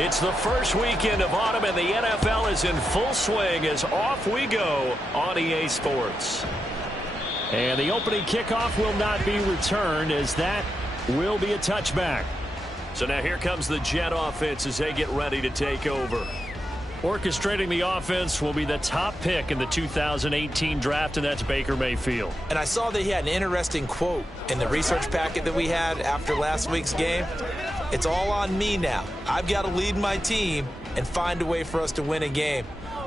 It's the first weekend of autumn, and the NFL is in full swing as off we go on EA Sports. And the opening kickoff will not be returned, as that will be a touchback. So now here comes the Jet offense as they get ready to take over. Orchestrating the offense will be the top pick in the 2018 draft, and that's Baker Mayfield. And I saw that he had an interesting quote in the research packet that we had after last week's game. It's all on me now. I've got to lead my team and find a way for us to win a game.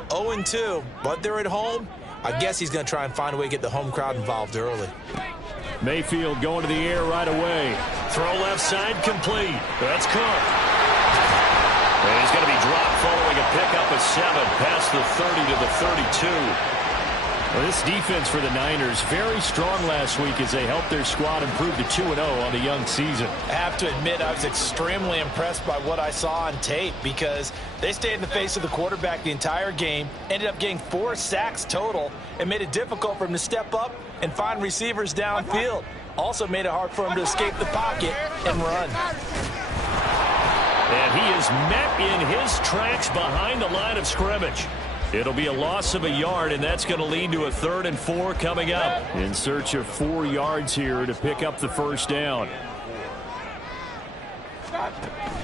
0-2, but they're at home. I guess he's going to try and find a way to get the home crowd involved early. Mayfield going to the air right away. Throw left side complete. That's Cook. And he's going to be dropped following a pickup of 7 past the 30 to the 32. Well, this defense for the Niners very strong last week as they helped their squad improve to 2-0 on the young season. I have to admit I was extremely impressed by what I saw on tape because they stayed in the face of the quarterback the entire game, ended up getting 4 sacks total, and made it difficult for him to step up and find receivers downfield. Also made it hard for him to escape the pocket and run. And he is met in his tracks behind the line of scrimmage. It'll be a loss of a yard, and that's going to lead to a 3rd and 4 coming up. In search of 4 yards here to pick up the first down.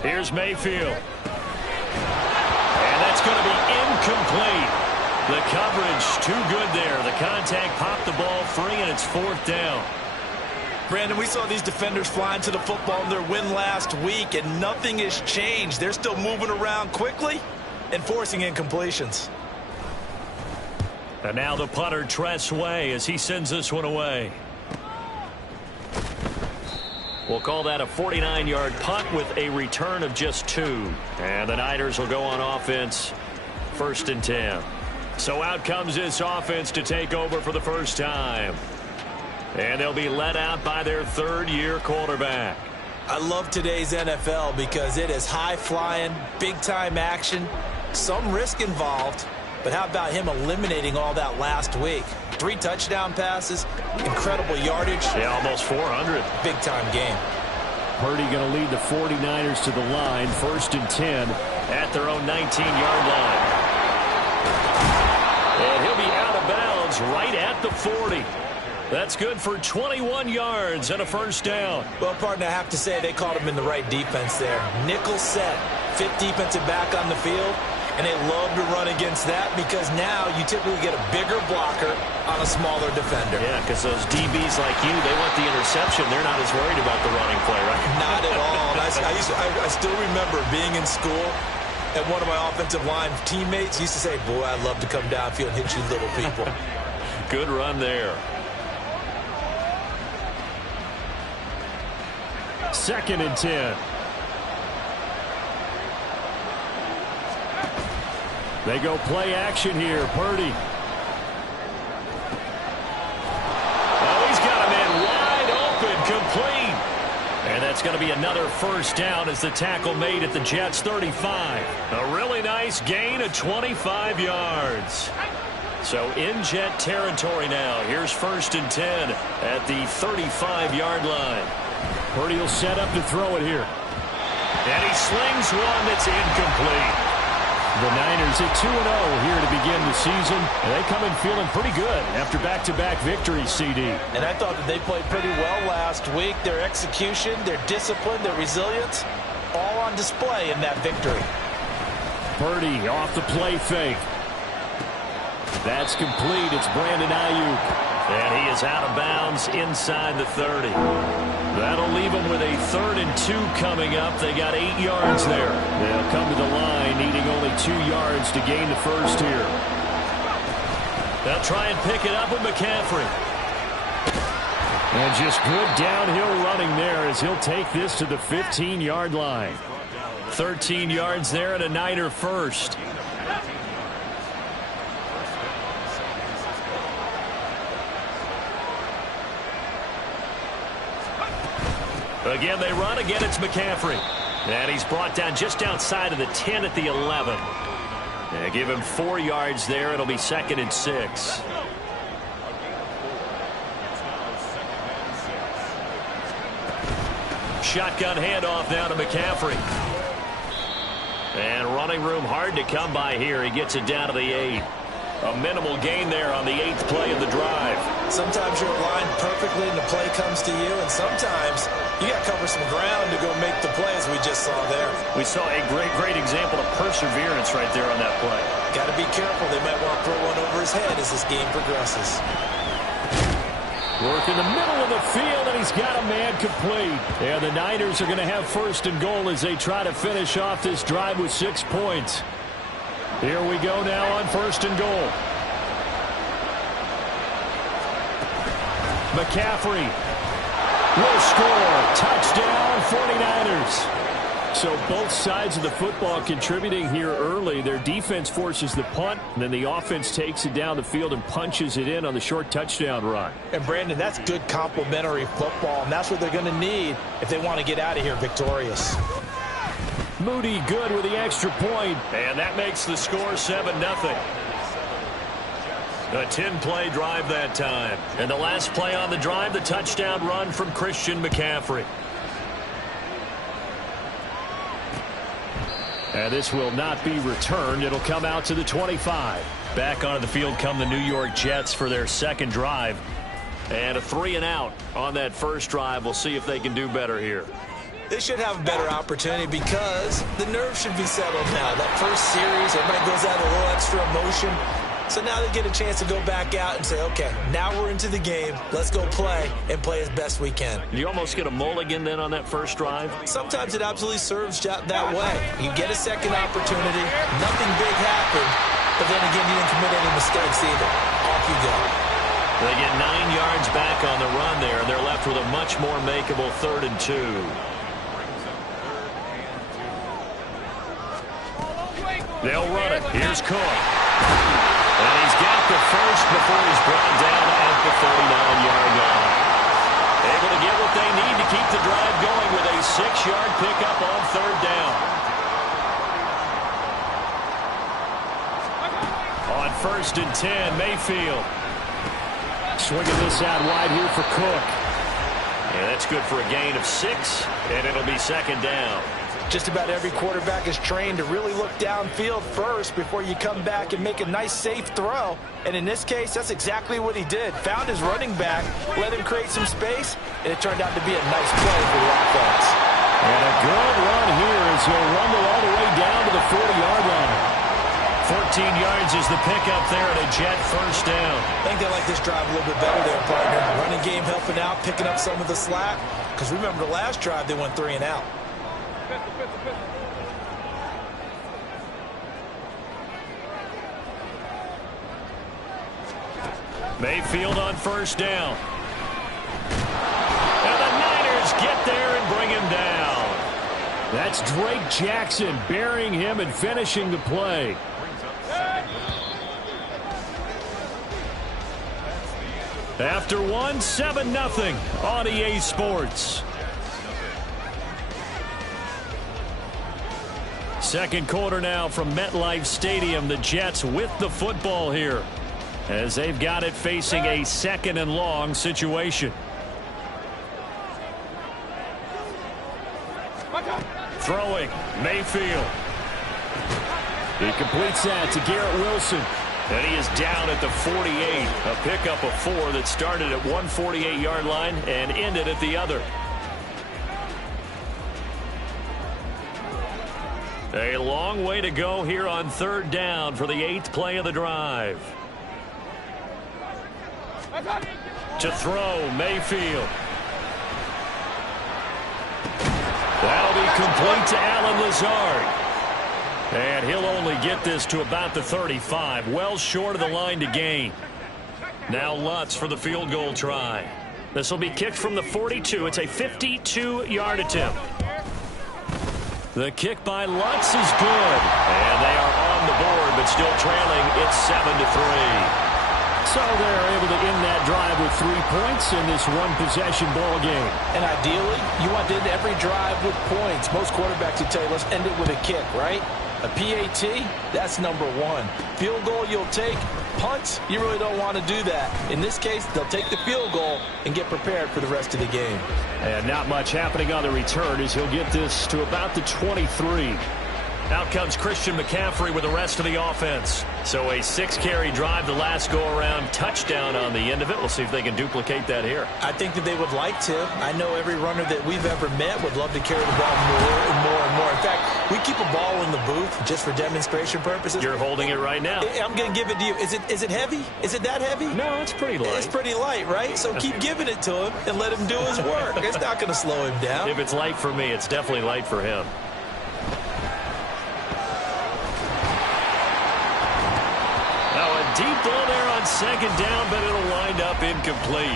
Here's Mayfield. And that's going to be incomplete. The coverage too good there. The contact popped the ball free, and it's 4th down. Brandon, we saw these defenders flying to the football in their win last week, and nothing has changed. They're still moving around quickly and forcing incompletions. And now the punter, Tress Way, as he sends this one away. We'll call that a 49-yard punt with a return of just 2. And the Niners will go on offense, 1st and 10. So out comes this offense to take over for the first time. And they'll be led out by their 3rd-year quarterback. I love today's NFL because it is high-flying, big-time action, some risk involved. But how about him eliminating all that last week? 3 touchdown passes, incredible yardage. Yeah, almost 400. Big-time game. Purdy going to lead the 49ers to the line, 1st and 10 at their own 19-yard line. And he'll be out of bounds right at the 40. That's good for 21 yards and a first down. Well, partner, I have to say they called him in the right defense there. Nickel set, 5th defensive back on the field, and they love to run against that because now you typically get a bigger blocker on a smaller defender. Yeah, because those DBs like you, they want the interception. They're not as worried about the running play, right? Not at all. I still remember being in school, and one of my offensive line teammates used to say, boy, I'd love to come downfield and hit you little people. Good run there. 2nd and 10. They go play action here. Purdy. Oh, he's got a man wide open, complete. And that's going to be another first down as the tackle made at the Jets' 35. A really nice gain of 25 yards. So in Jet territory now. Here's 1st and 10 at the 35-yard line. Purdy will set up to throw it here. And he slings one that's incomplete. The Niners at 2-0 here to begin the season. And they come in feeling pretty good after back-to-back victories, CD. And I thought that they played pretty well last week. Their execution, their discipline, their resilience, all on display in that victory. Purdy off the play fake. That's complete. It's Brandon Ayuk. And he is out of bounds inside the 30. That'll leave them with a 3rd and 2 coming up. They got 8 yards there. They'll come to the line needing only 2 yards to gain the first here. They'll try and pick it up with McCaffrey. And just good downhill running there as he'll take this to the 15-yard line. 13 yards there and a Niner first. Again, they run. Again, it's McCaffrey. And he's brought down just outside of the 10 at the 11. And give him 4 yards there. It'll be 2nd and 6. Shotgun handoff now to McCaffrey. And running room hard to come by here. He gets it down to the 8. A minimal gain there on the 8th play of the drive. Sometimes you're aligned perfectly and the play comes to you, and sometimes you got to cover some ground to go make the play, as we just saw there. We saw a great example of perseverance right there on that play. Got to be careful. They might want to throw one over his head as this game progresses. Work in the middle of the field, and he's got a man complete. And the Niners are going to have first and goal as they try to finish off this drive with 6 points. Here we go now on first and goal. McCaffrey will score. Touchdown, 49ers. So both sides of the football contributing here early. Their defense forces the punt, and then the offense takes it down the field and punches it in on the short touchdown run. And, Brandon, that's good complementary football, and that's what they're going to need if they want to get out of here victorious. Moody good with the extra point, and that makes the score 7-0. A 10-play drive that time. And the last play on the drive, the touchdown run from Christian McCaffrey. And this will not be returned. It'll come out to the 25. Back onto the field come the New York Jets for their second drive. And a 3-and-out on that first drive. We'll see if they can do better here. They should have a better opportunity because the nerves should be settled now. That first series, everybody goes out a little extra emotion. So now they get a chance to go back out and say, okay, now we're into the game. Let's go play and play as best we can. You almost get a mulligan then on that first drive? Sometimes it absolutely serves that way. You get a second opportunity. Nothing big happened. But then again, you didn't commit any mistakes either. Off you go. They get 9 yards back on the run there, and they're left with a much more makeable 3rd and 2. They'll run it. Here's Cook. And he's got the first before he's brought down at the 49-yard line. Able to get what they need to keep the drive going with a 6-yard pickup on 3rd down. On 1st and 10, Mayfield. Swinging this out wide here for Cook. And that's good for a gain of 6, and it'll be 2nd down. Just about every quarterback is trained to really look downfield first before you come back and make a nice, safe throw. And in this case, that's exactly what he did. Found his running back, let him create some space, and it turned out to be a nice play for the offense. And a good run here as he'll rumble all the way down to the 40-yard line. 14 yards is the pickup there and a Jet first down. I think they like this drive a little bit better there, partner. Running game helping out, picking up some of the slack. Because remember the last drive, they went 3-and-out. Mayfield on 1st down. And the Niners get there and bring him down. That's Drake Jackson burying him and finishing the play. After 1, 7-0 on EA Sports. Second quarter now from MetLife Stadium. The Jets with the football here as they've got it facing a 2nd and long situation. Throwing, Mayfield. He completes that to Garrett Wilson. And he is down at the 48. A pickup of 4 that started at one 48-yard line and ended at the other. A long way to go here on 3rd down for the 8th play of the drive. To throw, Mayfield. That'll be complete to Allen Lazard. And he'll only get this to about the 35. Well short of the line to gain. Now Lutz for the field goal try. This will be kicked from the 42. It's a 52-yard attempt. The kick by Lutz is good. And they are on the board, but still trailing. It's 7-3. So they're able to end that drive with 3 points in this one-possession ball game. And ideally, you want to end every drive with points. Most quarterbacks would tell you, let's end it with a kick, right? A PAT, that's number 1. Field goal you'll take. Punts, you really don't want to do that. In this case, they'll take the field goal and get prepared for the rest of the game. And not much happening on the return as he'll get this to about the 23. Out comes Christian McCaffrey with the rest of the offense. So a 6-carry drive the last go-around, touchdown on the end of it. We'll see if they can duplicate that here. I think that they would like to. I know every runner that we've ever met would love to carry the ball more and more and more. In fact, we keep a ball in the booth just for demonstration purposes. You're holding it right now. I'm going to give it to you. Is it heavy? Is it that heavy? No, it's pretty light. It's pretty light, right? So keep giving it to him and let him do his work. It's not going to slow him down. If it's light for me, it's definitely light for him. Deep ball there on second down, but it'll wind up incomplete.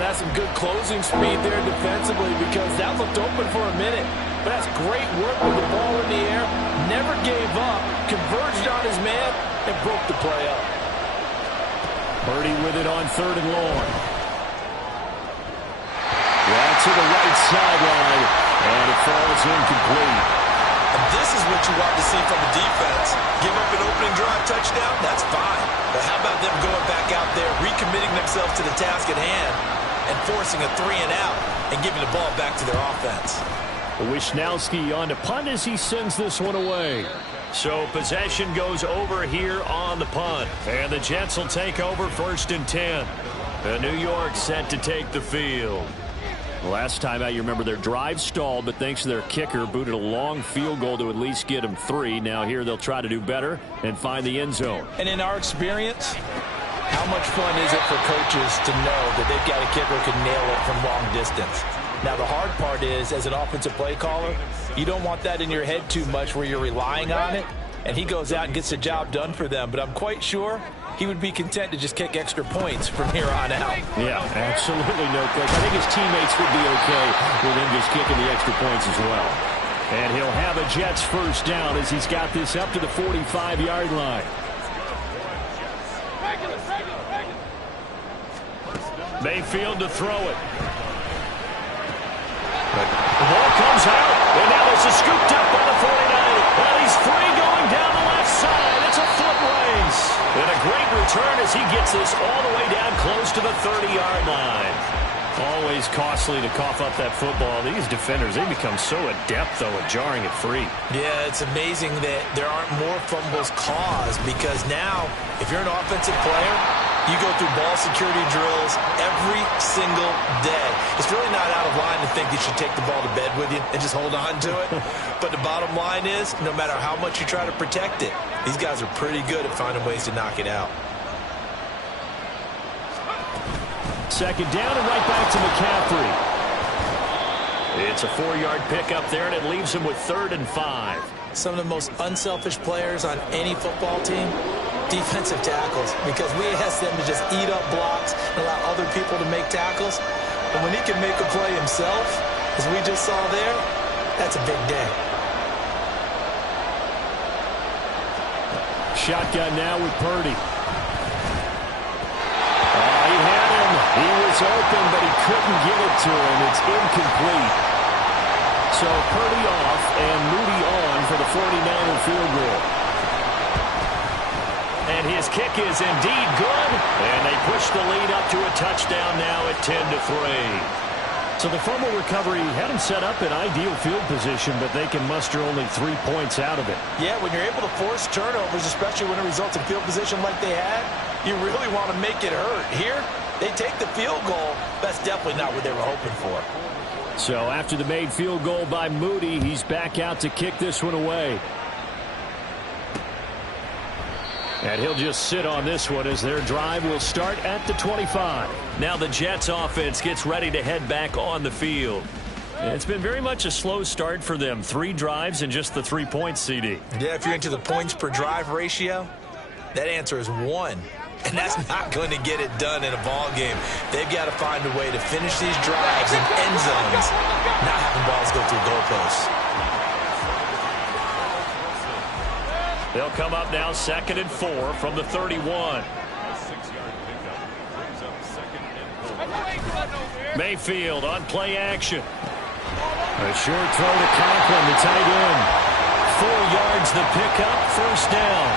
That's some good closing speed there defensively because that looked open for a minute. But that's great work with the ball in the air. Never gave up, converged on his man, and broke the play up. Purdy with it on third and long. Yeah, to the right sideline, and it falls incomplete. And this is what you want to see from the defense. Give up an opening drive touchdown, that's fine. But how about them going back out there, recommitting themselves to the task at hand, and forcing a 3-and-out and giving the ball back to their offense. Wisnowski on to punt as he sends this one away. So possession goes over here on the punt. And the Jets will take over 1st and 10. And New York set to take the field. Last time out, you remember their drive stalled, but thanks to their kicker, booted a long field goal to at least get them 3. Now here they'll try to do better and find the end zone. And in our experience, how much fun is it for coaches to know that they've got a kicker who can nail it from long distance? Now, the hard part is, as an offensive play caller, you don't want that in your head too much where you're relying on it, and he goes out and gets the job done for them. But I'm quite sure he would be content to just kick extra points from here on out. Yeah, absolutely no question. I think his teammates would be okay with him just kicking the extra points as well. And he'll have a Jets first down as he's got this up to the 45-yard line. Mayfield to throw it. The ball comes out, and now this is scooped up by the 49ers. Well, he's free going down the left side. It's a foot race. And a great return as he gets this all the way down close to the 30-yard line. Always costly to cough up that football. These defenders, they become so adept, though, at jarring it free. Yeah, it's amazing that there aren't more fumbles caused because now, if you're an offensive player, you go through ball security drills every single day. It's really not out of line to think that you should take the ball to bed with you and just hold on to it. But the bottom line is, no matter how much you try to protect it, these guys are pretty good at finding ways to knock it out. Second down and right back to McCaffrey. It's a 4-yard pickup there, and it leaves him with 3rd and 5. Some of the most unselfish players on any football team, defensive tackles, because we ask them to just eat up blocks and allow other people to make tackles. And when he can make a play himself, as we just saw there, that's a big day. Shotgun now with Purdy. He had him. He was open, but he couldn't get it to him. It's incomplete. So Purdy off and Moody on for the 49er field goal. And his kick is indeed good. And they push the lead up to a touchdown now at 10-3. So the fumble recovery had him set up in ideal field position, but they can muster only 3 points out of it. Yeah, when you're able to force turnovers, especially when it results in field position like they had, you really want to make it hurt. Here, they take the field goal. That's definitely not what they were hoping for. So after the made field goal by Moody, he's back out to kick this one away. And he'll just sit on this one as their drive will start at the 25. Now the Jets offense gets ready to head back on the field. And it's been very much a slow start for them. 3 drives and just the 3 points, CD. Yeah, if you're into the points per drive ratio, that answer is 1. And that's not going to get it done in a ball game. They've got to find a way to finish these drives in end zones, not having balls go through goalposts. They'll come up now 2nd and 4 from the 31. Mayfield on play action. A short throw to Conklin, the tight end. 4 yards the pickup, 1st down.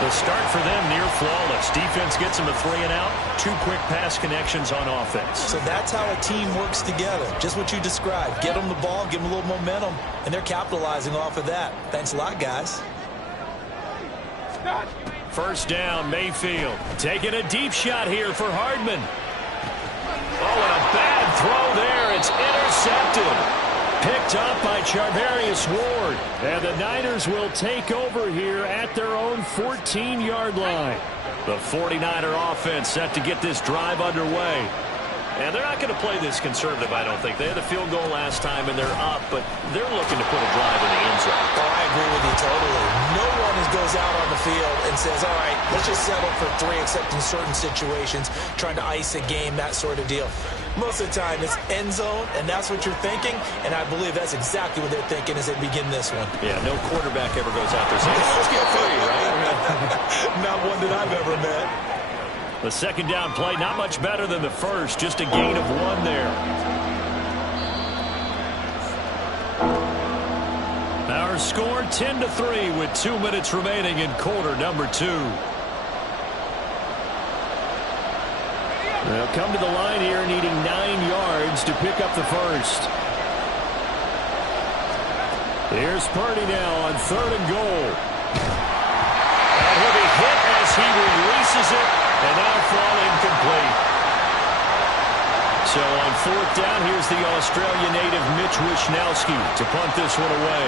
The start for them near flawless. Defense gets them a 3 and out. 2 quick pass connections on offense. So that's how a team works together. Just what you described. Get them the ball, give them a little momentum, and they're capitalizing off of that. Thanks a lot, guys. First down, Mayfield. Taking a deep shot here for Hardman. Oh, and a bad throw there. It's intercepted. Picked up by Charvarius Ward. And the Niners will take over here at their own 14-yard line. The 49er offense set to get this drive underway. And they're not going to play this conservative, I don't think. They had a field goal last time, and they're up, but they're looking to put a drive in the end zone. Oh, I agree with you totally. No one goes out on the field and says, all right, let's just settle for 3, except in certain situations, trying to ice a game, that sort of deal. Most of the time, it's end zone, and that's what you're thinking, and I believe that's exactly what they're thinking as they begin this one. Yeah, no quarterback ever goes out there saying, let's get 3, right? Not one that I've ever met. The second down play, not much better than the first. Just a gain of 1 there. Our score 10-3 with 2 minutes remaining in quarter number 2. They'll come to the line here needing 9 yards to pick up the first. Here's Purdy now on 3rd and goal. And he'll be hit as he releases it. And now fall incomplete. So on 4th down, here's the Australia native Mitch Wishnowsky to punt this one away.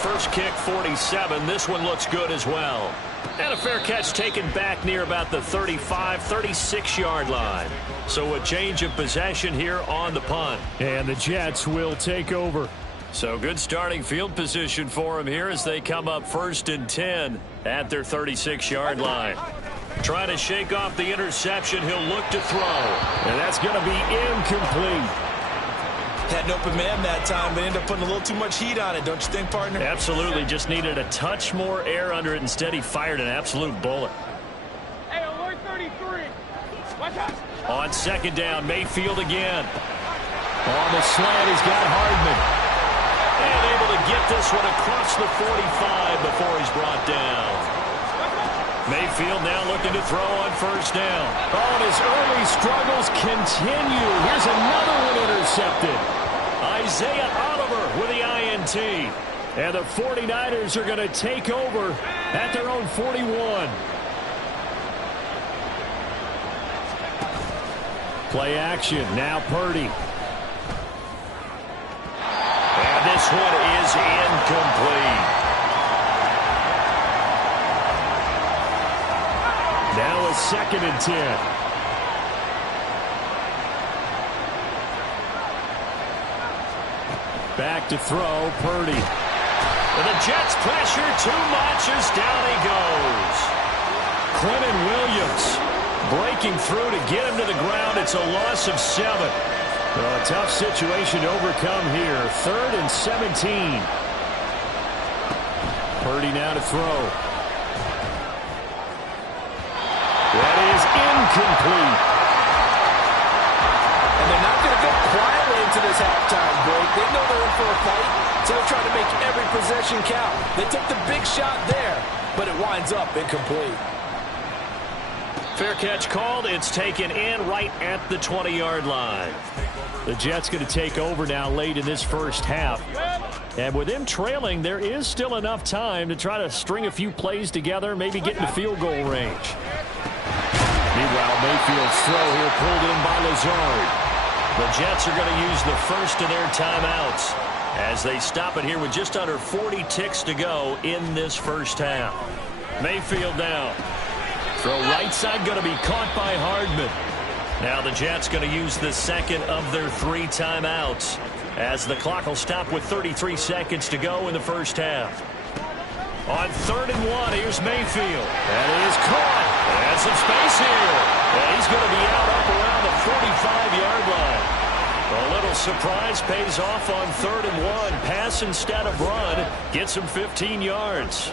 First kick, 47. This one looks good as well. And a fair catch taken back near about the 35, 36-yard line. So a change of possession here on the punt. And the Jets will take over. So good starting field position for him here as they come up 1st and 10 at their 36-yard line. Trying to shake off the interception. He'll look to throw. And that's going to be incomplete. Had an open man that time, but ended up putting a little too much heat on it, don't you think, partner? Absolutely. Just needed a touch more air under it. Instead, he fired an absolute bullet. Hey, alert 33. Watch out. On 2nd down, Mayfield again. On the slant, he's got Hardman. And able to get this one across the 45 before he's brought down. Mayfield now looking to throw on 1st down. Oh, and his early struggles continue. Here's another one intercepted. Isaiah Oliver with the INT. And the 49ers are going to take over at their own 41. Play action. Now Purdy. This one is incomplete. Now a 2nd and 10. Back to throw, Purdy. And the Jets pressure too much as down he goes. Quentin Williams breaking through to get him to the ground. It's a loss of 7. Well, a tough situation to overcome here. 3rd and 17. Purdy now to throw. That is incomplete. And they're not going to go quietly into this halftime break. They know they're in for a fight, so they're trying to make every possession count. They took the big shot there, but it winds up incomplete. Fair catch called. It's taken in right at the 20-yard line. The Jets going to take over now late in this first half. And with them trailing, there is still enough time to try to string a few plays together, maybe get into field goal range. Meanwhile, Mayfield's throw here pulled in by Lazard. The Jets are going to use the first of their timeouts as they stop it here with just under 40 ticks to go in this first half. Mayfield now. Throw right side going to be caught by Hardman. Now the Jets going to use the second of their 3 timeouts as the clock will stop with 33 seconds to go in the first half. On 3rd and 1, here's Mayfield. That is caught. And some space here. And he's going to be out up around the 45-yard line. A little surprise pays off on 3rd and 1. Pass instead of run. Gets him 15 yards.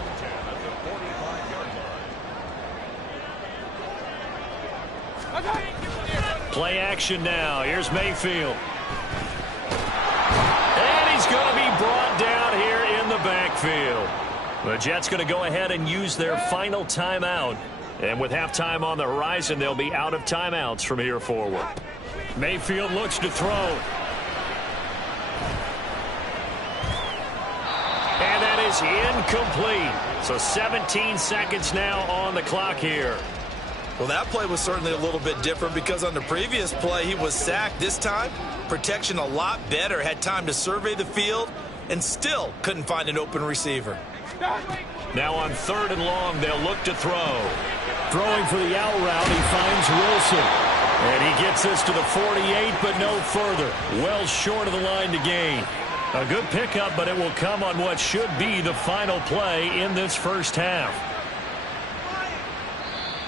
Play action now. Here's Mayfield. And he's going to be brought down here in the backfield. Mayfield. The Jets going to go ahead and use their final timeout. And with halftime on the horizon, they'll be out of timeouts from here forward. Mayfield looks to throw. And that is incomplete. So 17 seconds now on the clock here. Well, that play was certainly a little bit different because on the previous play, he was sacked. This time, protection a lot better. Had time to survey the field and still couldn't find an open receiver. Now on 3rd and long, they'll look to throw. Throwing for the out route, he finds Wilson. And he gets this to the 48, but no further. Well short of the line to gain. A good pickup, but it will come on what should be the final play in this first half.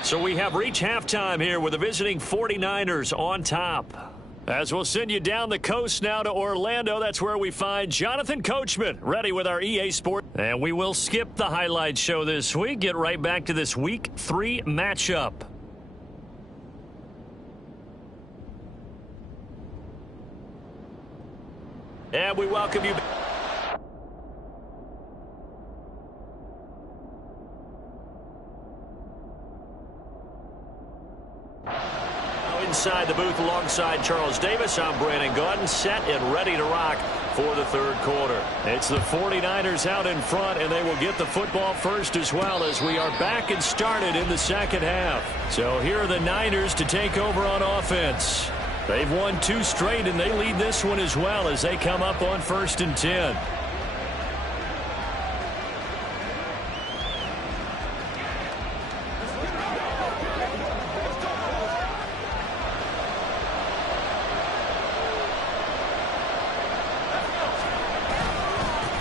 So we have reached halftime here with the visiting 49ers on top. As we'll send you down the coast now to Orlando, that's where we find Jonathan Coachman ready with our EA Sports. And we will skip the highlight show this week, get right back to this Week 3 matchup. And we welcome you back. Inside the booth alongside Charles Davis, I'm Brandon Gaudin, set and ready to rock for the third quarter. It's the 49ers out in front, and they will get the football first as well as we are back and started in the second half. So here are the Niners to take over on offense. They've won 2 straight, and they lead this one as well as they come up on 1st and 10.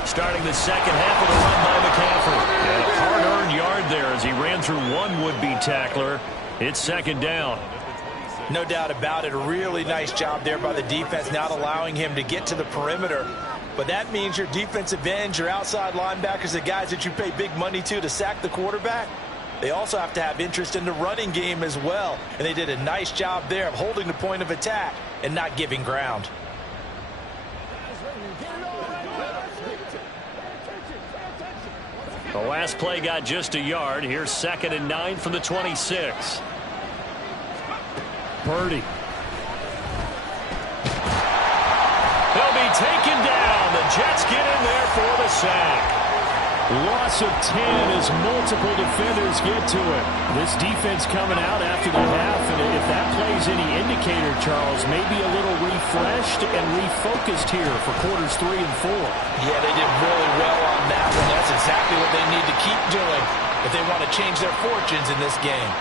Starting the second half with a run by McCaffrey. And a hard-earned yard there as he ran through one would-be tackler. It's 2nd down. No doubt about it. A really nice job there by the defense, not allowing him to get to the perimeter. But that means your defensive ends, your outside linebackers, the guys that you pay big money to sack the quarterback, they also have to have interest in the running game as well. And they did a nice job there of holding the point of attack and not giving ground. The last play got just a yard. Here's 2nd and 9 from the 26. Purdy. He'll be taken down. The Jets get in there for the sack. Loss of 10 as multiple defenders get to it. This defense coming out after the half, and if that plays any indicator, Charles, maybe a little refreshed and refocused here for quarters 3 and 4. Yeah, they did really well on that one. That's exactly what they need to keep doing if they want to change their fortunes in this game.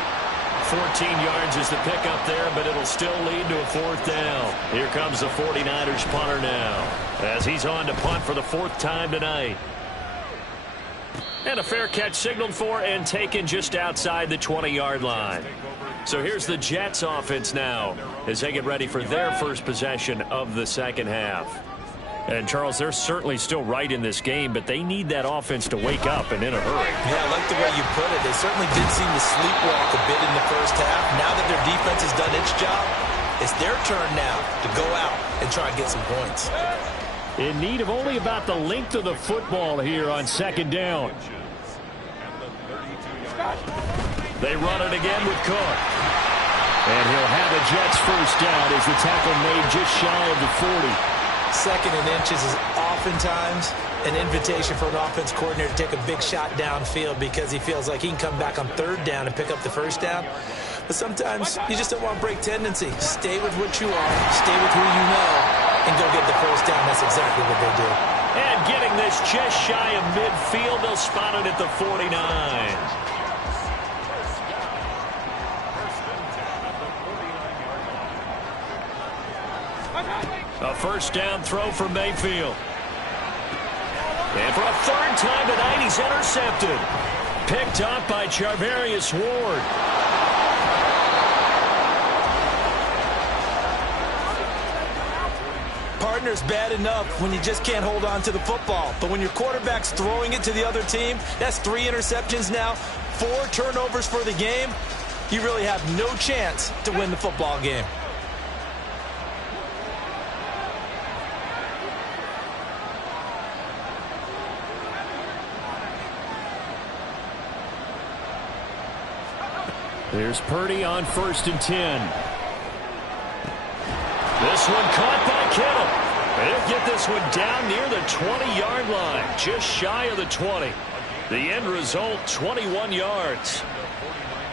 14 yards is the pickup there, but it'll still lead to a 4th down. Here comes the 49ers punter now as he's on to punt for the 4th time tonight. And a fair catch signaled for and taken just outside the 20-yard line. So here's the Jets offense now as they get ready for their first possession of the second half. And, Charles, they're certainly still right in this game, but they need that offense to wake up and in a hurry. Yeah, I like the way you put it. They certainly did seem to sleepwalk a bit in the first half. Now that their defense has done its job, it's their turn now to go out and try and get some points. In need of only about the length of the football here on 2nd down. They run it again with Cook. And he'll have a Jets first down as the tackle made just shy of the 40. 2nd and inches is oftentimes an invitation for an offense coordinator to take a big shot downfield because he feels like he can come back on 3rd down and pick up the first down. But sometimes you just don't want to break tendency. Stay with what you are, stay with who you know, and go get the first down. That's exactly what they do. And getting this just shy of midfield, they'll spot it at the 49. A first down throw for Mayfield. And for a 3rd time tonight, he's intercepted. Picked up by Charvarius Ward. Partner's bad enough when you just can't hold on to the football. But when your quarterback's throwing it to the other team, that's 3 interceptions now, 4 turnovers for the game. You really have no chance to win the football game. There's Purdy on 1st and 10. This one caught by Kittle. They'll get this one down near the 20-yard line, just shy of the 20. The end result, 21 yards.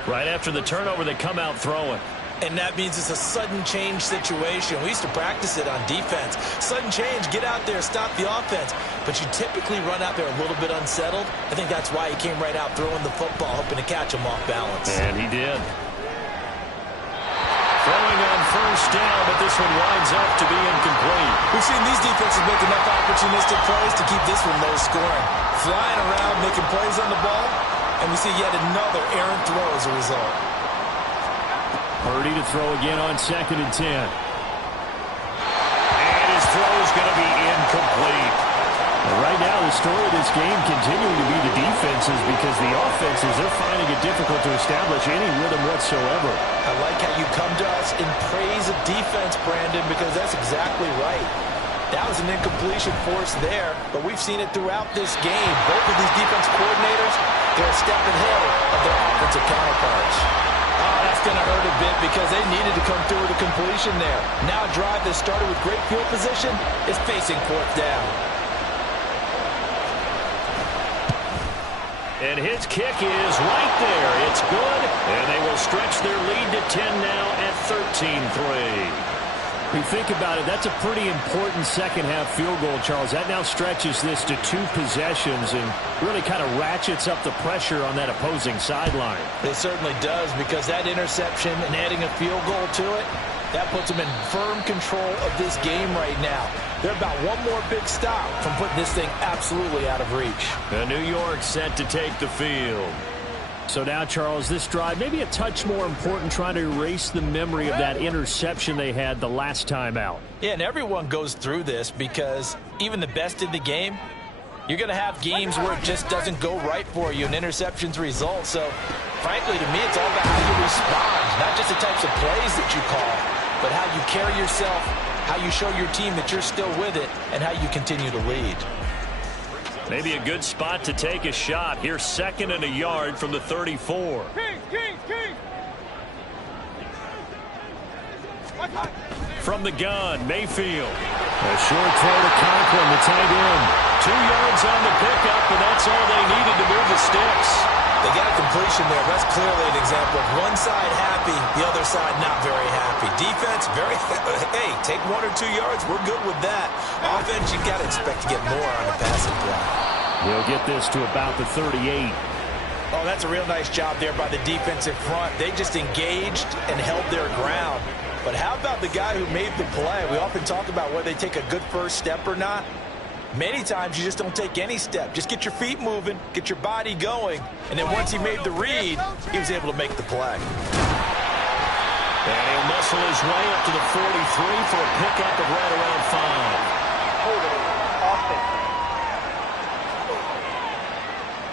Right after the turnover, they come out throwing. And that means it's a sudden change situation. We used to practice it on defense. Sudden change, get out there, stop the offense. But you typically run out there a little bit unsettled. I think that's why he came right out throwing the football, hoping to catch him off balance. And he did. Throwing on 1st down, but this one winds up to be incomplete. We've seen these defenses make enough opportunistic plays to keep this one low scoring. Flying around, making plays on the ball, and we see yet another errant throw as a result. Purdy to throw again on 2nd and 10. And his throw is going to be incomplete. Right now, the story of this game continuing to be the defenses, because the offenses, they're finding it difficult to establish any rhythm whatsoever. I like how you come to us in praise of defense, Brandon, because that's exactly right. That was an incompletion force there, but we've seen it throughout this game. Both of these defense coordinators, they're a step ahead of their offensive counterparts. Oh, that's going to hurt a bit because they needed to come through with a completion there. Now a drive that started with great field position is facing 4th down. And his kick is right there. It's good, and they will stretch their lead to 10 now at 13-3. If you think about it, that's a pretty important second-half field goal, Charles. That now stretches this to 2 possessions and really kind of ratchets up the pressure on that opposing sideline. It certainly does, because that interception and adding a field goal to it, that puts them in firm control of this game right now. They're about one more big stop from putting this thing absolutely out of reach. New York set to take the field. So now, Charles, this drive maybe a touch more important, trying to erase the memory of that interception they had the last time out. Yeah, and everyone goes through this, because even the best in the game, you're going to have games where it just doesn't go right for you and interceptions result. So, frankly, to me, it's all about how you respond, not just the types of plays that you call, but how you carry yourself, how you show your team that you're still with it, and how you continue to lead. Maybe a good spot to take a shot. Here's 2nd and a yard from the 34. King. From the gun, Mayfield. A short throw to Conklin, the tight end. 2 yards on the pickup, and that's all they needed to move the sticks. They got a completion there. That's clearly an example of one side happy, the other side not very happy. Defense, hey, take 1 or 2 yards. We're good with that. Offense, you got to expect to get more on the passing play. They'll get this to about the 38. Oh, that's a real nice job there by the defensive front. They just engaged and held their ground. But how about the guy who made the play? We often talk about whether they take a good first step or not. Many times you just don't take any step. Just get your feet moving, get your body going, and then once he made the read, he was able to make the play. And he'll muscle his way up to the 43 for a pickup of right around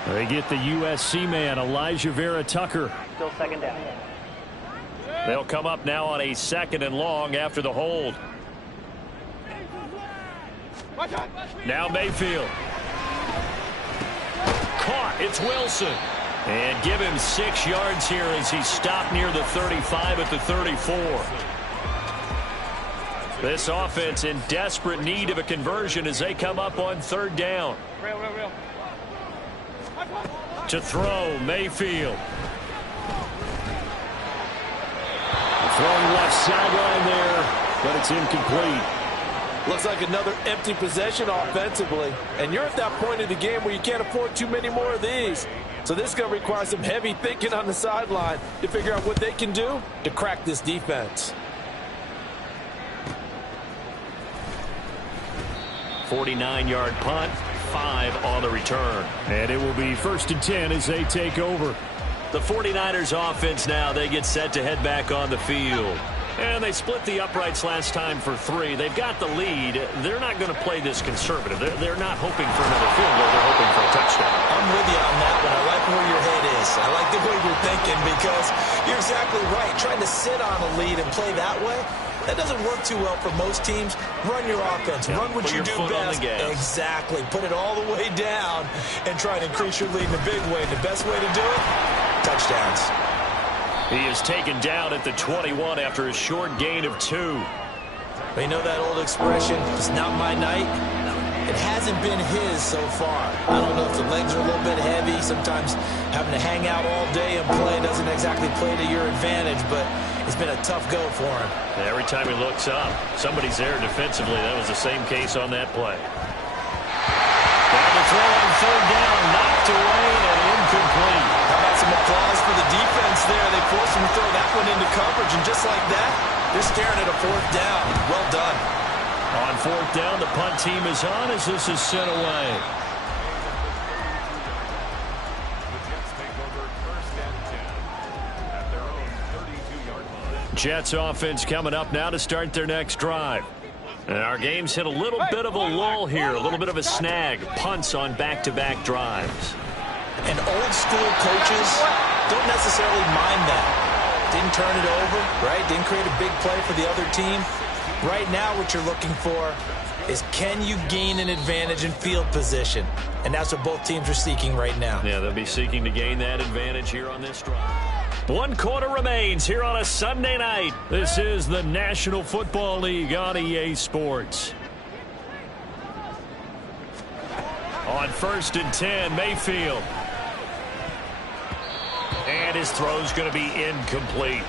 5. They get the USC man, Elijah Vera Tucker. Still 2nd down. They'll come up now on a 2nd and long after the hold. Now Mayfield. Caught. It's Wilson. And give him 6 yards here as he stopped near the 35 at the 34. This offense in desperate need of a conversion as they come up on 3rd down. Real. To throw, Mayfield. Throwing left sideline there, but it's incomplete. Looks like another empty possession offensively. And you're at that point in the game where you can't afford too many more of these. So this is going to require some heavy thinking on the sideline to figure out what they can do to crack this defense. 49-yard punt, 5 on the return. And it will be 1st and 10 as they take over. The 49ers offense now, they get set to head back on the field. And they split the uprights last time for 3. They've got the lead. They're not going to play this conservative. They're not hoping for another field goal. They're hoping for a touchdown. I'm with you on that one. I like where your head is. I like the way you're thinking, because you're exactly right. Trying to sit on a lead and play that way, that doesn't work too well for most teams. Run your offense. Run what you do best. Exactly. Put it all the way down and try to increase your lead in a big way. The best way to do it, touchdowns. He is taken down at the 21 after a short gain of 2. You know that old expression, it's not my night? It hasn't been his so far. I don't know if the legs are a little bit heavy. Sometimes having to hang out all day and play doesn't exactly play to your advantage, but it's been a tough go for him. Every time he looks up, somebody's there defensively. That was the same case on that play. And the throw on third down, knocked away and incomplete. How about some applause for the defense there? They forced him to throw that one into coverage, and just like that, they're staring at a fourth down. Well done. On fourth down, the punt team is on as this is sent away. Jets offense coming up now to start their next drive. And our game's hit a little bit of a lull here, a little bit of a snag. Punts on back-to-back drives. And old school coaches don't necessarily mind that. Didn't turn it over, right? Didn't create a big play for the other team. Right now what you're looking for is, can you gain an advantage in field position? And that's what both teams are seeking right now. Yeah, they'll be seeking to gain that advantage here on this drive. 1 quarter remains here on a Sunday night. This is the National Football League on EA Sports. On 1st and 10, Mayfield. And his throw's going to be incomplete.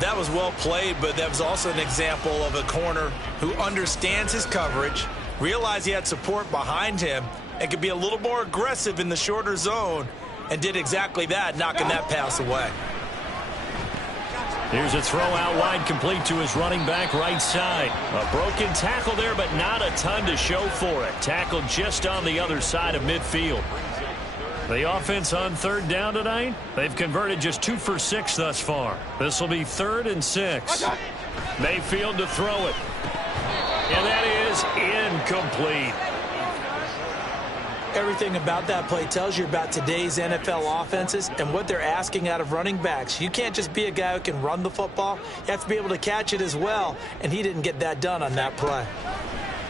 That was well played, but that was also an example of a corner who understands his coverage, realized he had support behind him, and could be a little more aggressive in the shorter zone, and did exactly that, knocking that pass away. Here's a throw out wide, complete to his running back right side. A broken tackle there, but not a ton to show for it. Tackled just on the other side of midfield. The offense on 3rd down tonight, they've converted just 2 for 6 thus far. This will be 3rd and 6. Mayfield to throw it. And that is incomplete. Everything about that play tells you about today's NFL offenses and what they're asking out of running backs. You can't just be a guy who can run the football. You have to be able to catch it as well, and he didn't get that done on that play.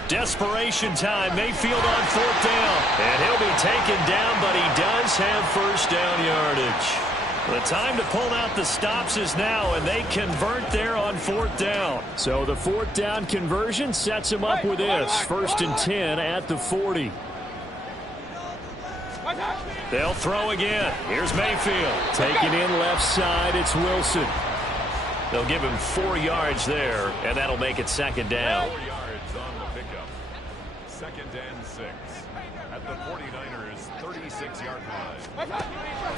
Desperation time. Mayfield on 4th down. And he'll be taken down, but he does have 1st down yardage. The time to pull out the stops is now, and they convert there on 4th down. So the 4th down conversion sets him up with this. 1st and 10 at the 40. They'll throw again. Here's Mayfield. Taken in left side. It's Wilson. They'll give him 4 yards there, and that'll make it 2nd down. 4 yards on the pickup. 2nd and 6 at the 49ers 36-yard line.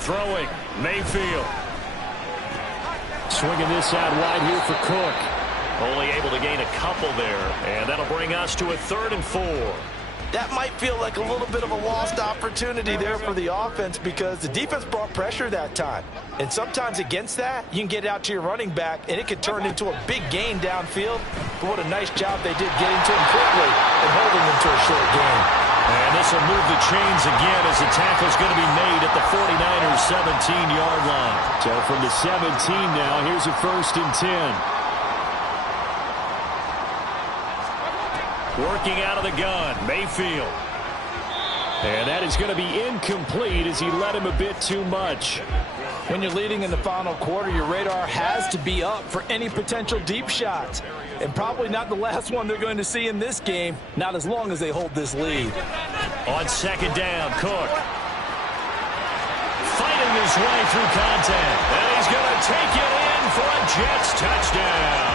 Throwing. Mayfield. Swinging this out wide here for Cook. Only able to gain a couple there, and that'll bring us to a 3rd and 4. That might feel like a little bit of a lost opportunity there for the offense because the defense brought pressure that time. And sometimes against that, you can get out to your running back, and it could turn into a big gain downfield. But what a nice job they did getting to him quickly and holding him to a short gain. And this will move the chains again as the tackle's going to be made at the 49ers 17-yard line. So from the 17 now, here's a 1st and 10. Working out of the gun, Mayfield. And that is going to be incomplete as he led him a bit too much. When you're leading in the final quarter, your radar has to be up for any potential deep shots. And probably not the last one they're going to see in this game, not as long as they hold this lead. On 2nd down, Cook. Fighting his way through contact. And he's going to take it in for a Jets touchdown.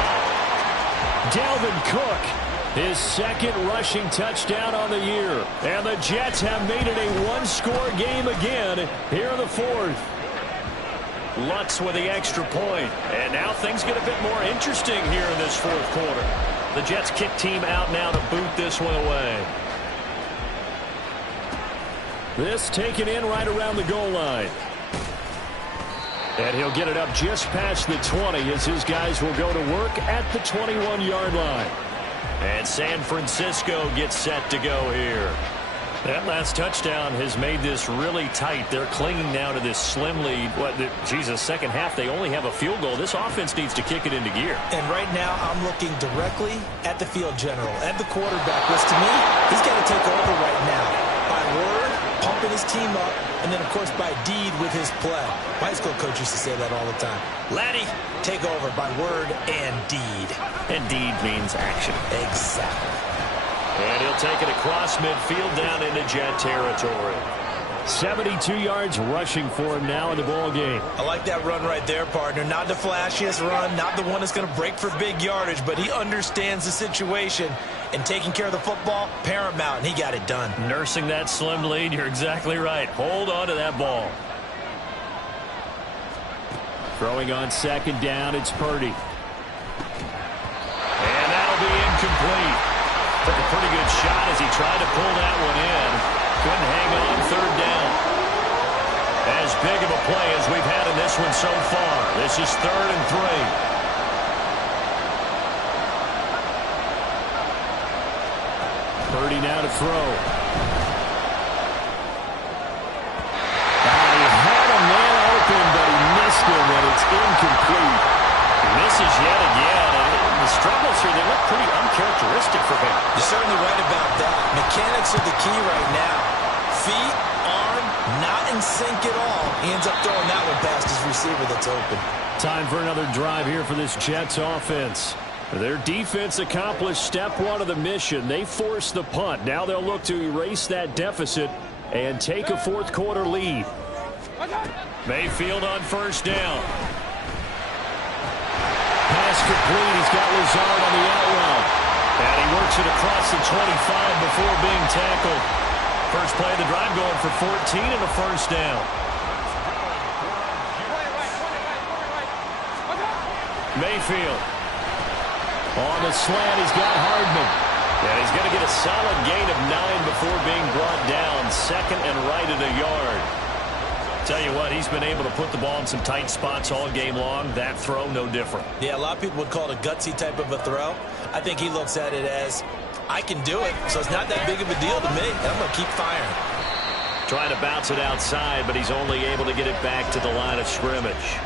Dalvin Cook. His 2nd rushing touchdown on the year. And the Jets have made it a 1-score game again here in the 4th. Lutz with the extra point. And now things get a bit more interesting here in this 4th quarter. The Jets kick team out now to boot this one away. This taken in right around the goal line. And he'll get it up just past the 20 as his guys will go to work at the 21-yard line. And San Francisco gets set to go here. That last touchdown has made this really tight. They're clinging now to this slim lead. Second half, they only have a field goal. This offense needs to kick it into gear. And right now, I'm looking directly at the field general, at the quarterback, which to me, he's got to take over right now. By word, pump keeping his team up, and then, of course, by deed with his play. My high school coach used to say that all the time. Laddie, take over by word and deed. And deed means action. Exactly. And he'll take it across midfield down into Jet territory. 72 yards rushing for him now in the ball game. I like that run right there, partner. Not the flashiest run, not the one that's going to break for big yardage, but he understands the situation, and taking care of the football, paramount, and he got it done. Nursing that slim lead, you're exactly right. Hold on to that ball. Throwing on second down, it's Purdy. And that'll be incomplete. Took a pretty good shot as he tried to pull that one in. Couldn't hang on third down. As big of a play as we've had in this one so far. This is 3rd and 3. Purdy now to throw. He had a man open, but he missed him, and it's incomplete. He misses yet again. And the struggles here, they look pretty uncharacteristic for him. You're certainly right about that. Mechanics are the key right now. Feet, arm, not in sync at all. He ends up throwing that one past his receiver that's open. Time for another drive here for this Jets offense. Their defense accomplished step 1 of the mission. They forced the punt. Now they'll look to erase that deficit and take a 4th quarter lead. Mayfield on first down. Pass complete. He's got Lazard on the out route. And he works it across the 25 before being tackled. First play of the drive going for 14 and a first down. Mayfield. On the slant, he's got Hardman. And he's going to get a solid gain of 9 before being brought down. 2nd and right at a yard. Tell you what, he's been able to put the ball in some tight spots all game long. That throw, no different. Yeah, a lot of people would call it a gutsy type of a throw. I think he looks at it as, I can do it, so it's not that big of a deal to me, and I'm going to keep firing. Trying to bounce it outside, but he's only able to get it back to the line of scrimmage.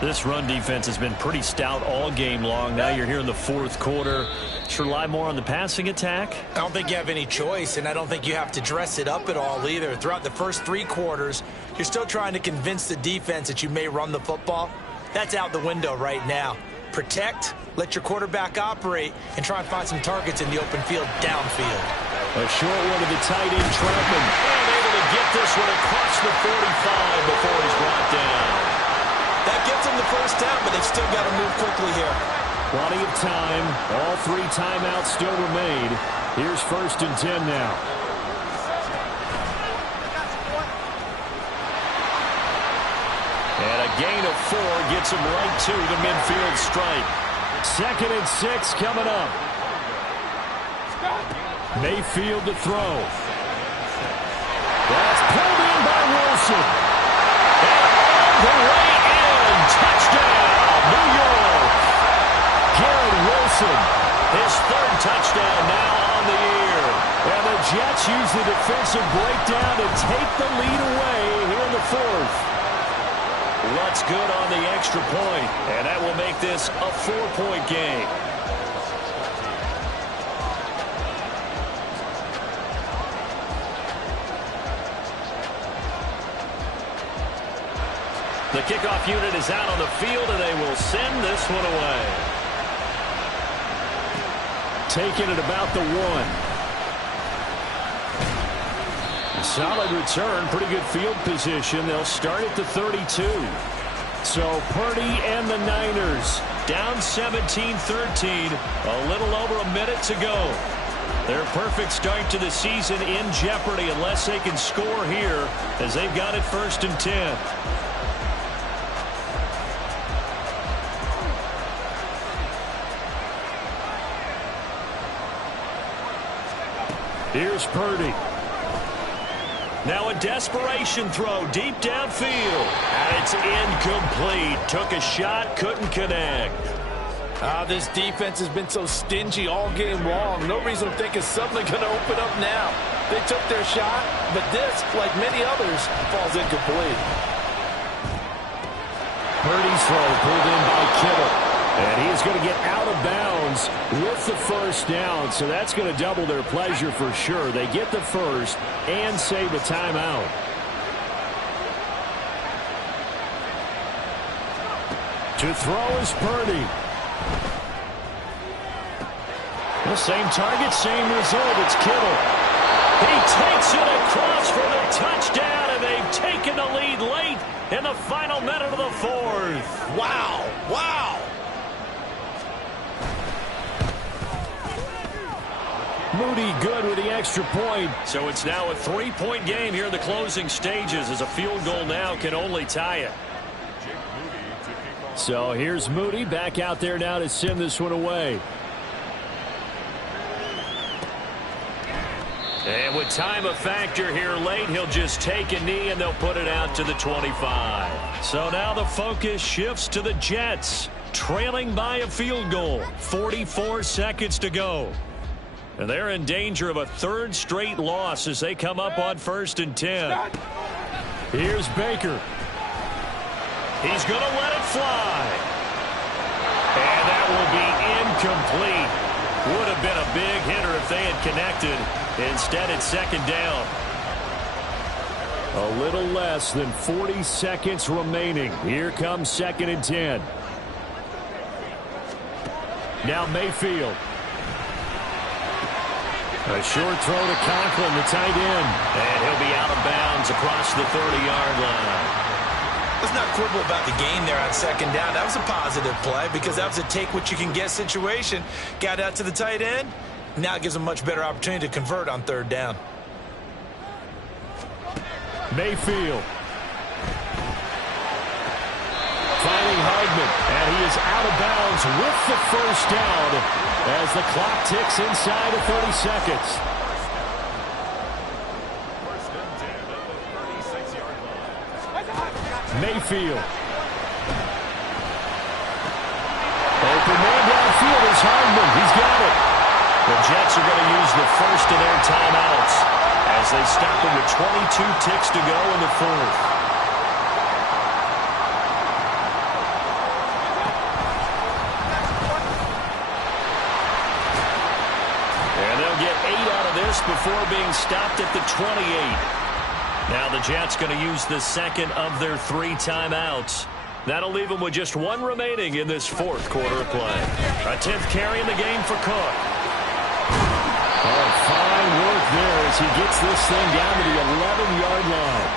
This run defense has been pretty stout all game long. Now you're here in the 4th quarter. Should rely more on the passing attack? I don't think you have any choice, and I don't think you have to dress it up at all either. Throughout the first 3 quarters, you're still trying to convince the defense that you may run the football. That's out the window right now. Protect, let your quarterback operate, and try and find some targets in the open field downfield. A short one to the tight end, Troutman. And able to get this one across the 45 before he's brought down. That gets them the first down, but they've still got to move quickly here. Plenty of time. All 3 timeouts still remain. Here's 1st and 10 now. And a gain of 4 gets him right to the midfield stripe. 2nd and 6 coming up. Mayfield to throw. That's pulled in by Wilson. And all the way in. Touchdown, New York. Garrett Wilson, his 3rd touchdown now on the year. And the Jets use the defensive breakdown to take the lead away here in the 4th. Lutz good on the extra point, and that will make this a 4-point game. The kickoff unit is out on the field, and they will send this one away. Taking it about the 1. Solid return, pretty good field position. They'll start at the 32. So Purdy and the Niners down 17-13. A little over a minute to go. Their perfect start to the season in jeopardy unless they can score here, as they've got it 1st and 10. Here's Purdy. Now a desperation throw deep downfield. And it's incomplete. Took a shot, couldn't connect. This defense has been so stingy all game long. No reason to think it's suddenly going to open up now. They took their shot, but this, like many others, falls incomplete. Purdy's throw pulled in by Kittle. And he is going to get out of bounds with the first down, so that's going to double their pleasure for sure. They get the first and save a timeout. To throw is Purdy. The same target, same result. It's Kittle. He takes it across for the touchdown, and they've taken the lead late in the final minute of the fourth. Wow. Wow. Moody good with the extra point. So it's now a 3-point game here in the closing stages, as a field goal now can only tie it. So here's Moody back out there now to send this one away. And with time a factor here late, he'll just take a knee and they'll put it out to the 25. So now the focus shifts to the Jets, trailing by a field goal. 44 seconds to go. And they're in danger of a third straight loss as they come up on 1st and 10. Here's Baker. He's going to let it fly. And that will be incomplete. Would have been a big hitter if they had connected. Instead, it's 2nd down. A little less than 40 seconds remaining. Here comes 2nd and 10. Now Mayfield. A short throw to Conklin, the tight end. And he'll be out of bounds across the 30-yard line. Let's not quibble about the gain there on 2nd down. That was a positive play because that was a take-what-you-can-get situation. Got out to the tight end. Now it gives them a much better opportunity to convert on 3rd down. Mayfield. Finding Hardman. And he is out of bounds with the first down as the clock ticks inside of 30 seconds. Mayfield. Open man downfield is Hardman. He's got it. The Jets are going to use the first of their timeouts as they stop them with 22 ticks to go in the fourth. And they'll get 8 out of this before being stopped at the 28. Now the Jets going to use the 2nd of their 3 timeouts. That'll leave them with just 1 remaining in this 4th quarter of play. A 10th carry in the game for Cook. Oh, fine work there as he gets this thing down to the 11-yard line.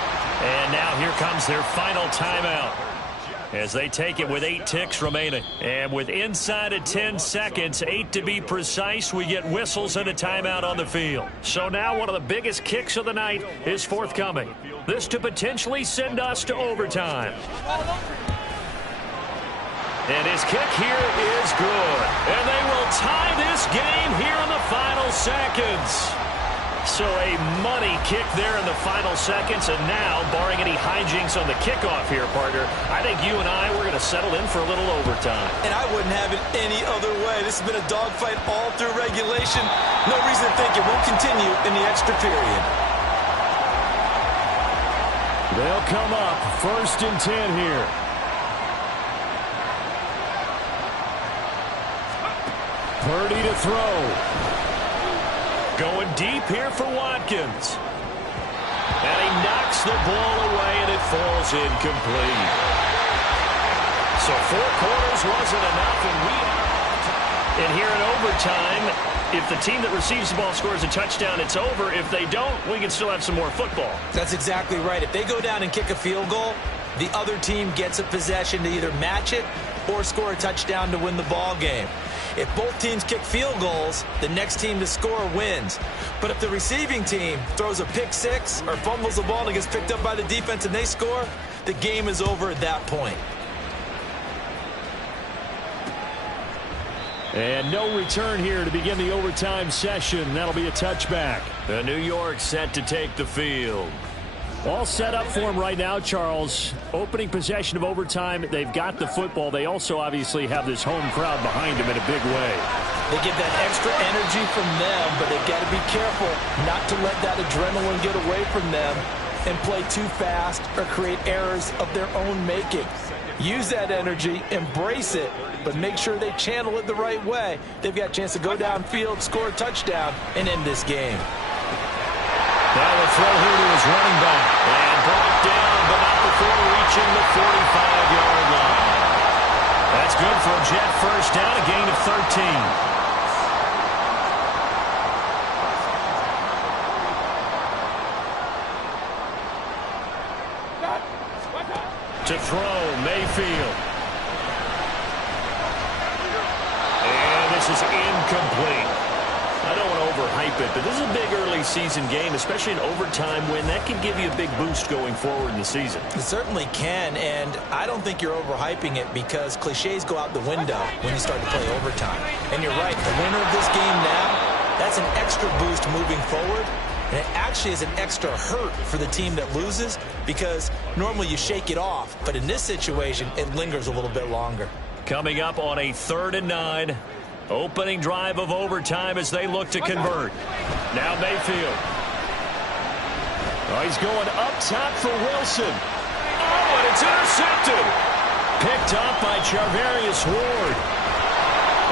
And now here comes their final timeout as they take it with 8 ticks remaining. And with inside of 10 seconds, 8 to be precise, we get whistles and a timeout on the field. So now one of the biggest kicks of the night is forthcoming. This to potentially send us to overtime. And his kick here is good. And they will tie this game here in the final seconds. So a money kick there in the final seconds. And now, barring any hijinks on the kickoff here, partner, I think you and I, we're going to settle in for a little overtime. And I wouldn't have it any other way. This has been a dogfight all through regulation. No reason to think it won't continue in the extra period. They'll come up 1st and 10 here. Purdy to throw. Going deep here for Watkins. And he knocks the ball away, and it falls incomplete. So 4 quarters wasn't enough, and here in overtime, if the team that receives the ball scores a touchdown, it's over. If they don't, we can still have some more football. That's exactly right. If they go down and kick a field goal, the other team gets a possession to either match it or score a touchdown to win the ball game. If both teams kick field goals, the next team to score wins. But if the receiving team throws a pick 6 or fumbles the ball and it gets picked up by the defense and they score, the game is over at that point. And no return here to begin the overtime session. That'll be a touchback. The New York set to take the field. All set up for him right now, Charles. Opening possession of overtime. They've got the football. They also obviously have this home crowd behind them in a big way. They get that extra energy from them, but they've got to be careful not to let that adrenaline get away from them and play too fast or create errors of their own making. Use that energy, embrace it, but make sure they channel it the right way. They've got a chance to go downfield, score a touchdown, and end this game. Now the throw here to his running back. And brought down, but not before reaching the 45-yard line. That's good for a Jet first down, a gain of 13. To throw, Mayfield. And this is incomplete. I don't want to overhype it, but this is a big early season game, especially an overtime win. That can give you a big boost going forward in the season. It certainly can, and I don't think you're overhyping it because cliches go out the window when you start to play overtime. And you're right, the winner of this game now, that's an extra boost moving forward. And it actually is an extra hurt for the team that loses because normally you shake it off. But in this situation, it lingers a little bit longer. Coming up on a 3rd and 9. Opening drive of overtime as they look to convert. Now Mayfield. Oh, he's going up top for Wilson. Oh, and it's intercepted. Picked up by Charvarius Ward.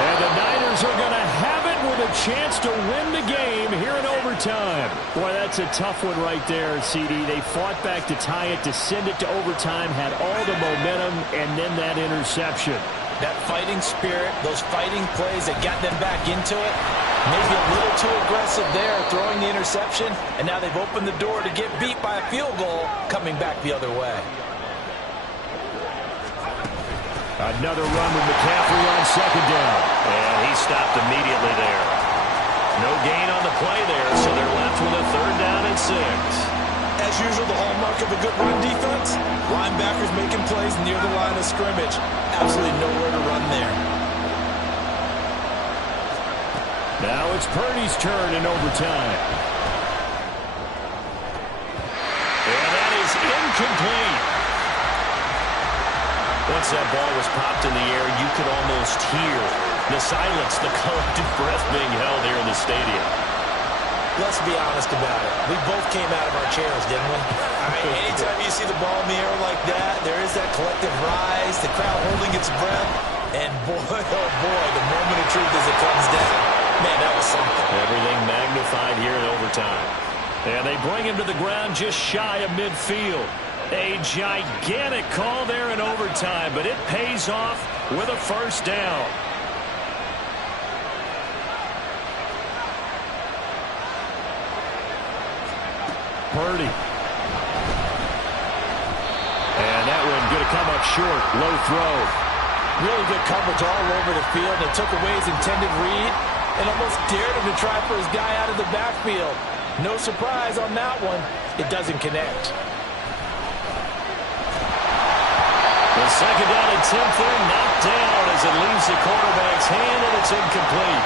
And the Niners are going to have it with a chance to win the game here in overtime. Boy, that's a tough one right there, CD. They fought back to tie it, to send it to overtime, had all the momentum, and then that interception. That fighting spirit, those fighting plays that got them back into it, maybe a little too aggressive there, throwing the interception, and now they've opened the door to get beat by a field goal coming back the other way. Another run with McCaffrey on 2nd down. And he stopped immediately there. No gain on the play there, so they're left with a 3rd down and 6. As usual, the hallmark of a good run defense, linebackers making plays near the line of scrimmage. Absolutely nowhere to run there. Now it's Purdy's turn in overtime. And that is incomplete. Once that ball was popped in the air, you could almost hear the silence, the collective breath being held here in the stadium. Let's be honest about it. We both came out of our chairs, didn't we? Anytime you see the ball in the air like that, there is that collective rise, the crowd holding its breath, and boy, oh boy, the moment of truth as it comes down. Man, that was something. Everything magnified here in overtime. And they bring him to the ground just shy of midfield. A gigantic call there in overtime, but it pays off with a 1st down. Purdy. And that one going to come up short. Low throw. Really good coverage all over the field. They took away his intended read and almost dared him to try for his guy out of the backfield. No surprise on that one. It doesn't connect. The 2nd down and 10 thing knocked down as it leaves the quarterback's hand, and it's incomplete.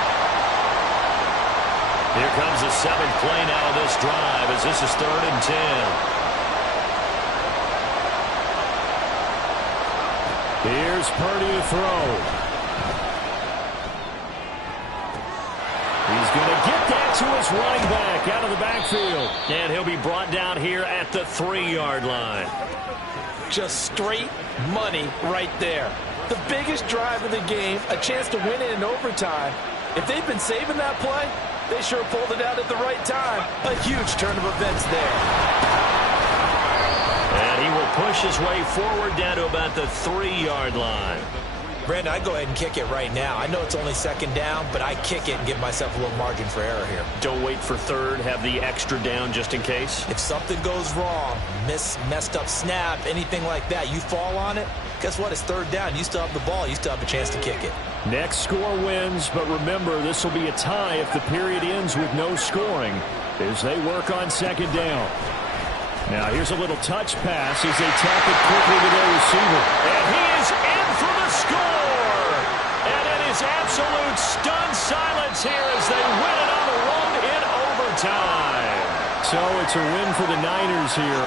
Here comes the 7th play now of this drive as this is 3rd and 10. Here's Purdy to throw. He's going to get that to his running back out of the backfield. And he'll be brought down here at the 3-yard line. Just straight money right there. The biggest drive of the game, a chance to win it in overtime. If they've been saving that play, they sure pulled it out at the right time. A huge turn of events there. And he will push his way forward down to about the 3-yard line. Brandon, I'd go ahead and kick it right now. I know it's only 2nd down, but I kick it and give myself a little margin for error here. Don't wait for 3rd. Have the extra down just in case. If something goes wrong, messed up snap, anything like that, you fall on it, guess what? It's 3rd down. You still have the ball. You still have a chance to kick it. Next score wins, but remember, this will be a tie if the period ends with no scoring as they work on 2nd down. Now here's a little touch pass as they tap it quickly to their receiver. And he is in for the score! And it is absolute stunned silence here as they win it on the road in overtime. So it's a win for the Niners here.